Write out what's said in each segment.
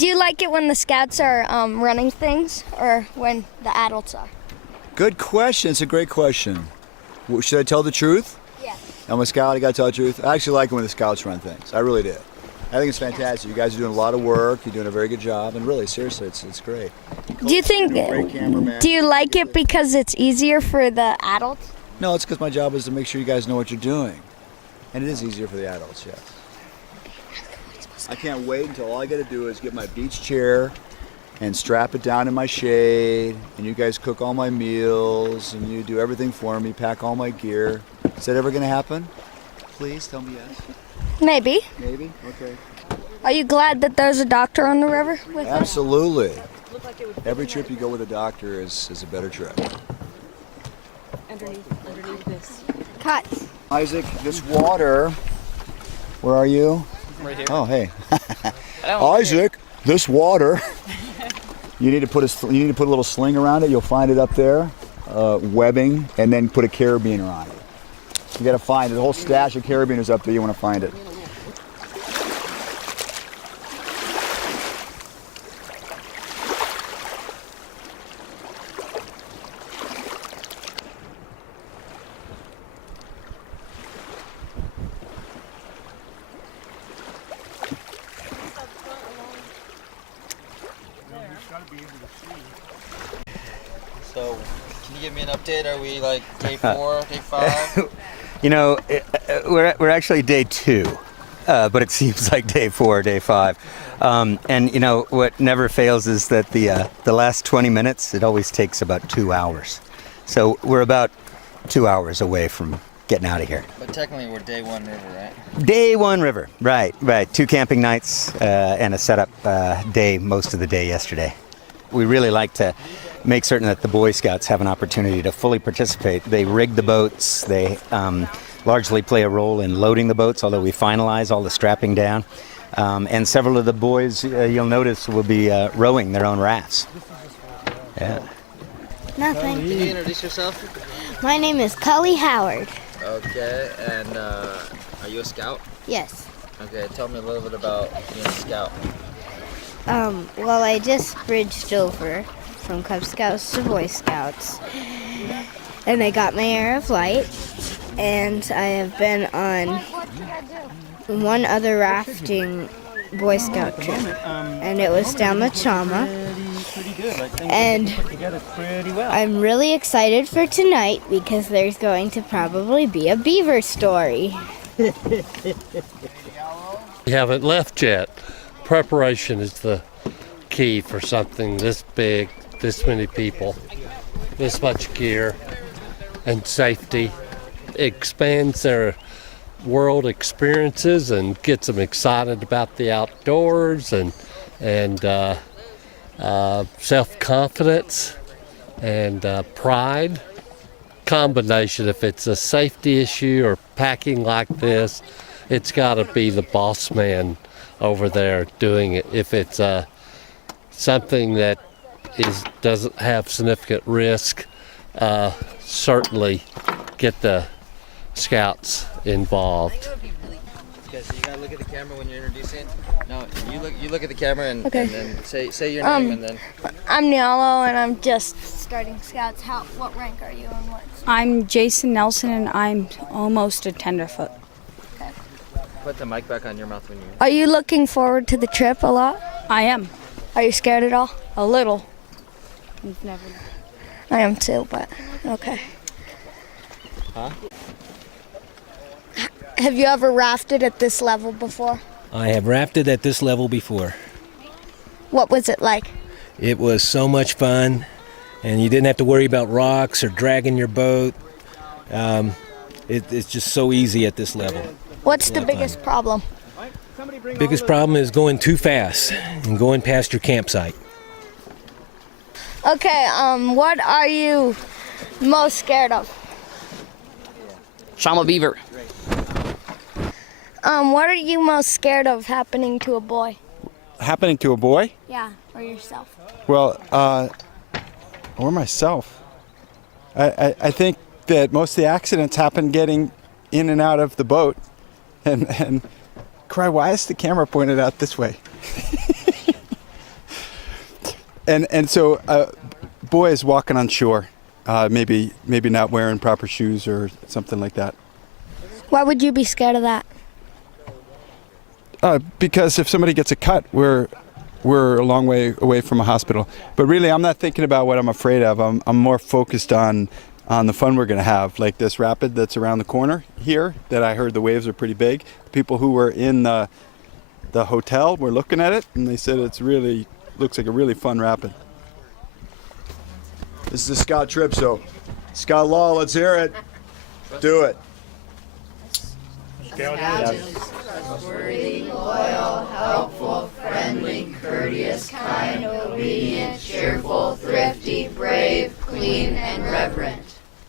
Do you like it when the scouts are running things or when the adults are? Good question. It's a great question. Should I tell the truth? Yeah. I'm a scout. I got to tell the truth. I actually like it when the scouts run things. I really did. I think it's fantastic. You guys are doing a lot of work. You're doing a very good job. And really, seriously, it's great. Do you think, do you like it because it's easier for the adults? No, it's because my job is to make sure you guys know what you're doing. And it is easier for the adults, yes. I can't wait until all I got to do is get my beach chair and strap it down in my shade, and you guys cook all my meals, and you do everything for me, pack all my gear. Is that ever going to happen? Please tell me yes. Maybe. Maybe? Okay. Are you glad that there's a doctor on the river with us? Absolutely. Every trip you go with a doctor is a better trip. Underneath this. Cut. Isaac, this water, where are you? Right here. Oh, hey. Isaac, this water, you need to put a little sling around it. You'll find it up there, webbing, and then put a carabiner on it. You got to find it. The whole stash of carabiners up there. You want to find it. So, can you give me an update? Are we like day 4, day 5? You know, we're actually day 2, but it seems like day 4, day 5. And you know, what never fails is that the last 20 minutes, it always takes about 2 hours. So we're about 2 hours away from getting out of here. But technically we're day 1 river, right? Day 1 river, right. 2 camping nights and a setup day most of the day yesterday. We really like to make certain that the Boy Scouts have an opportunity to fully participate. They rig the boats. They largely play a role in loading the boats, although we finalize all the strapping down. And several of the boys, you'll notice, will be rowing their own rafts. Yeah. Nothing. Can you introduce yourself? My name is Cully Howard. Okay, and are you a scout? Yes. Okay, tell me a little bit about being a scout. Well, I just bridged over from Cub Scouts to Boy Scouts, and I got my Air of Light, and I have been on one other rafting Boy Scout trip, and it was down the Chama, and I'm really excited for tonight because there's going to probably be a beaver story. We haven't left yet. Preparation is the key for something this big, this many people, this much gear, and safety. It expands their world experiences and gets them excited about the outdoors and self-confidence and pride. Combination, if it's a safety issue or packing like this, it's got to be the boss man over there doing it. If it's something that doesn't have significant risk, certainly get the scouts involved. Okay, so you gotta look at the camera when you're introducing. No, you look at the camera and, Okay. and then say your name and then. I'm Nialo and I'm just starting scouts. What rank are you and what? I'm Jason Nelson and I'm almost a tenderfoot. Put the mic back on your mouth when you. Are you looking forward to the trip a lot? I am. Are you scared at all? A little. You've never known. I am too, but okay. Huh? Have you ever rafted at this level before? I have rafted at this level before. What was it like? It was so much fun, and you didn't have to worry about rocks or dragging your boat. It's just so easy at this level. What's the biggest problem? Biggest problem is going too fast and going past your campsite. Okay, what are you most scared of? Shama beaver. What are you most scared of happening to a boy? Happening to a boy? Yeah, or yourself. Well, or myself. I think that most of the accidents happen getting in and out of the boat. And cry, why is the camera pointed out this way? and so boys walking on shore, maybe not wearing proper shoes or something like that. Why would you be scared of that? Because if somebody gets a cut, we're a long way away from a hospital. But really, I'm not thinking about what I'm afraid of. I'm more focused on the fun we're going to have, like this rapid that's around the corner here that I heard the waves are pretty big. The people who were in the hotel were looking at it, and they said looks like a really fun rapid. This is a scout trip, so Scout Law, let's hear it. Do it. Trustworthy, loyal, helpful, friendly, courteous, kind, obedient, cheerful, thrifty, brave, clean, and reverent.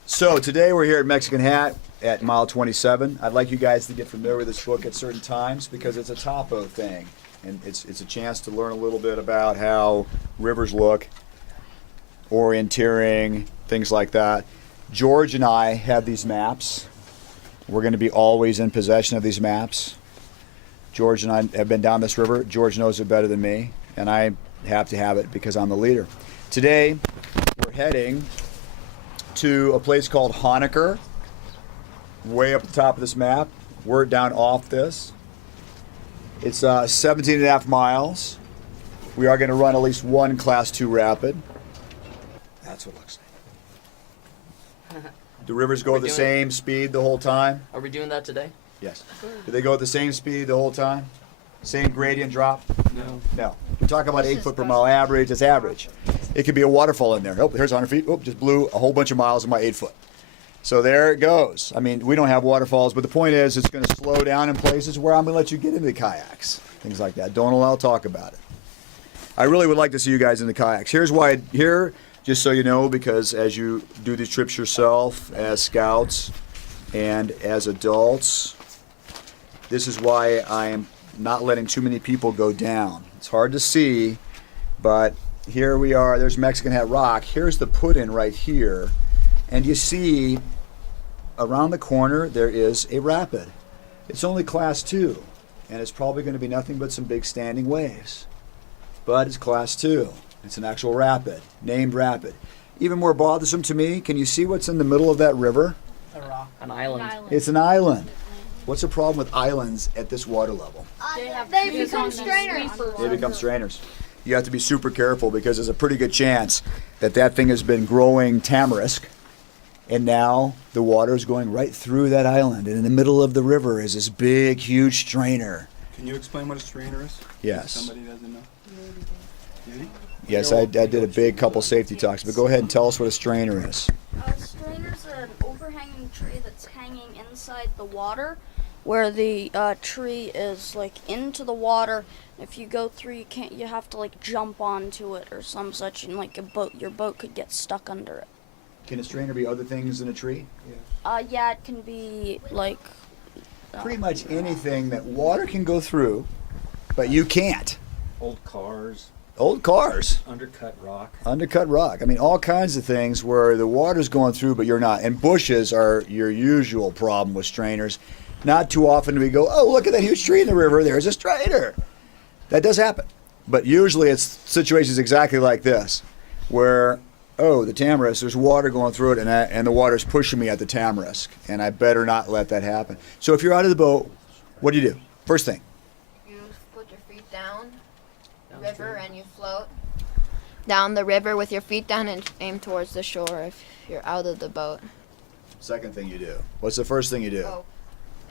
So today we're here at Mexican Hat at mile 27. I'd like you guys to get familiar with this book at certain times because it's a topo thing. And it's a chance to learn a little bit about how rivers look, orienteering, things like that. George and I have these maps. We're going to be always in possession of these maps. George and I have been down this river. George knows it better than me, and I have to have it because I'm the leader. Today, we're heading to a place called Honaker, way up the top of this map. We're down off this. It's 17 and a half miles. We are going to run at least one Class 2 rapid. That's what it looks like. Do rivers go at the same speed the whole time? Are we doing that today? Yes. Do they go at the same speed the whole time? Same gradient drop? No. We're talking about 8 foot per mile average. It's average. It could be a waterfall in there. Oh, here's 100 feet. Oh, just blew a whole bunch of miles in my 8 foot. So there it goes. I mean, we don't have waterfalls, but the point is it's going to slow down in places where I'm going to let you get into the kayaks. Things like that. Don't allow talk about it. I really would like to see you guys in the kayaks. Here's why. Just so you know, because as you do these trips yourself as scouts and as adults, this is why I am not letting too many people go down. It's hard to see, but here we are. There's Mexican Hat Rock. Here's the put-in right here. And you see around the corner there is a rapid. It's only Class 2, and it's probably going to be nothing but some big standing waves. But it's Class 2. It's an actual rapid, named rapid. Even more bothersome to me, can you see what's in the middle of that river? A rock. An island. It's an island. What's the problem with islands at this water level? They become strainers. They become strainers. You have to be super careful because there's a pretty good chance that thing has been growing tamarisk, and now the water is going right through that island. And in the middle of the river is this big, huge strainer. Can you explain what a strainer is? Yes. Somebody doesn't know. Yes, I did a big couple safety talks, but go ahead and tell us what a strainer is. Strainers are an overhanging tree that's hanging inside the water, where the tree is like into the water. If you go through, you have to like jump onto it or some such, and like your boat could get stuck under it. Can a strainer be other things than a tree? Yeah, it can be like Pretty much anything that water can go through, but you can't. Old cars. Old cars. Undercut rock. Undercut rock. I mean, all kinds of things where the water's going through, but you're not. And bushes are your usual problem with strainers. Not too often do we go, oh, look at that huge tree in the river. There's a strainer. That does happen. But usually it's situations exactly like this, where, oh, the tamarisk, there's water going through it, and the water's pushing me at the tamarisk, and I better not let that happen. So if you're out of the boat, what do? First thing. You put your feet down the river and you float down the river with your feet down and aim towards the shore if you're out of the boat. Second thing you do. What's the first thing you do? Oh.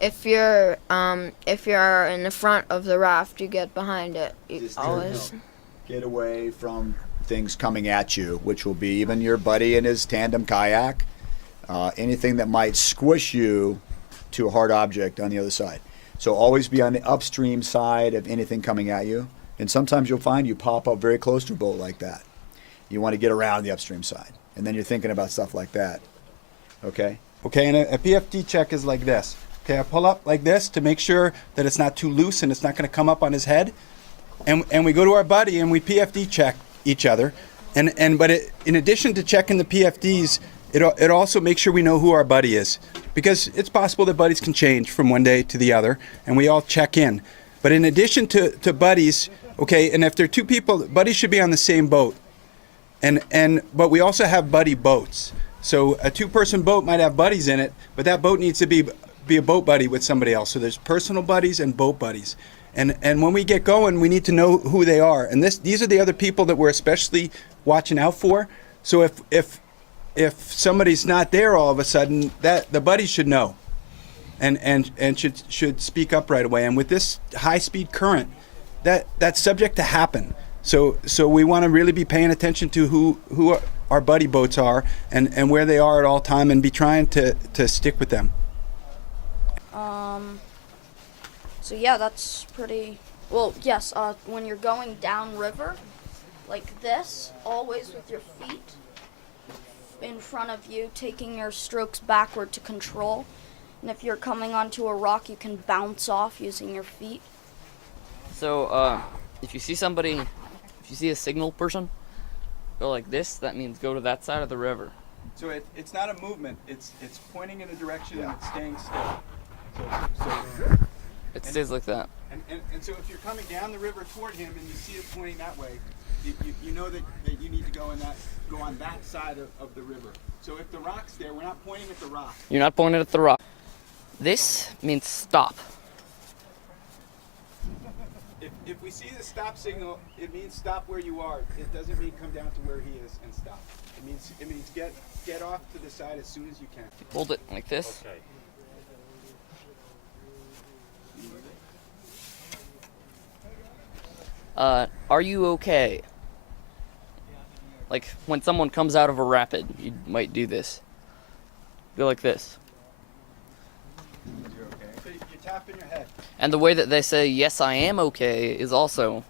If you're in the front of the raft, you get behind it. You always Get away from things coming at you, which will be even your buddy in his tandem kayak, anything that might squish you to a hard object on the other side. So always be on the upstream side of anything coming at you. And sometimes you'll find you pop up very close to a boat like that. You want to get around the upstream side. And then you're thinking about stuff like that. Okay? Okay, and a PFD check is like this. Okay, I pull up like this to make sure that it's not too loose and it's not going to come up on his head. And we go to our buddy and we PFD check each other. But in addition to checking the PFDs, it also makes sure we know who our buddy is. Because it's possible that buddies can change from one day to the other, and we all check in. But in addition to buddies, okay, and if there are two people, buddies should be on the same boat. But we also have buddy boats. So a 2-person boat might have buddies in it, but that boat needs to be a boat buddy with somebody else. So there's personal buddies and boat buddies. And when we get going, we need to know who they are. And these are the other people that we're especially watching out for. So if somebody's not there all of a sudden, that the buddy should know, and should speak up right away. And with this high-speed current, that's subject to happen. So we want to really be paying attention to who our buddy boats are and where they are at all time, and be trying to stick with them. So yeah, that's pretty, well, yes, when you're going downriver, like this, always with your feet in front of you, taking your strokes backward to control. And if you're coming onto a rock, you can bounce off using your feet. So, if you see somebody, if you see a signal person, go like this, that means go to that side of the river. So it's not a movement. It's pointing in a direction and it's staying still. It stays like that. And so if you're coming down the river toward him and you see it pointing that way, you know that you need to go on that side of the river. So if the rock's there, we're not pointing at the rock. You're not pointing at the rock. This means stop. If we see the stop signal, it means stop where you are. It doesn't mean come down to where he is and stop. It means get off to the side as soon as you can. Hold it like this. Okay. Are you okay? Like when someone comes out of a rapid, you might do this. Go like this. You're okay. So you tap in your head. And the way that they say, yes, I am okay, is also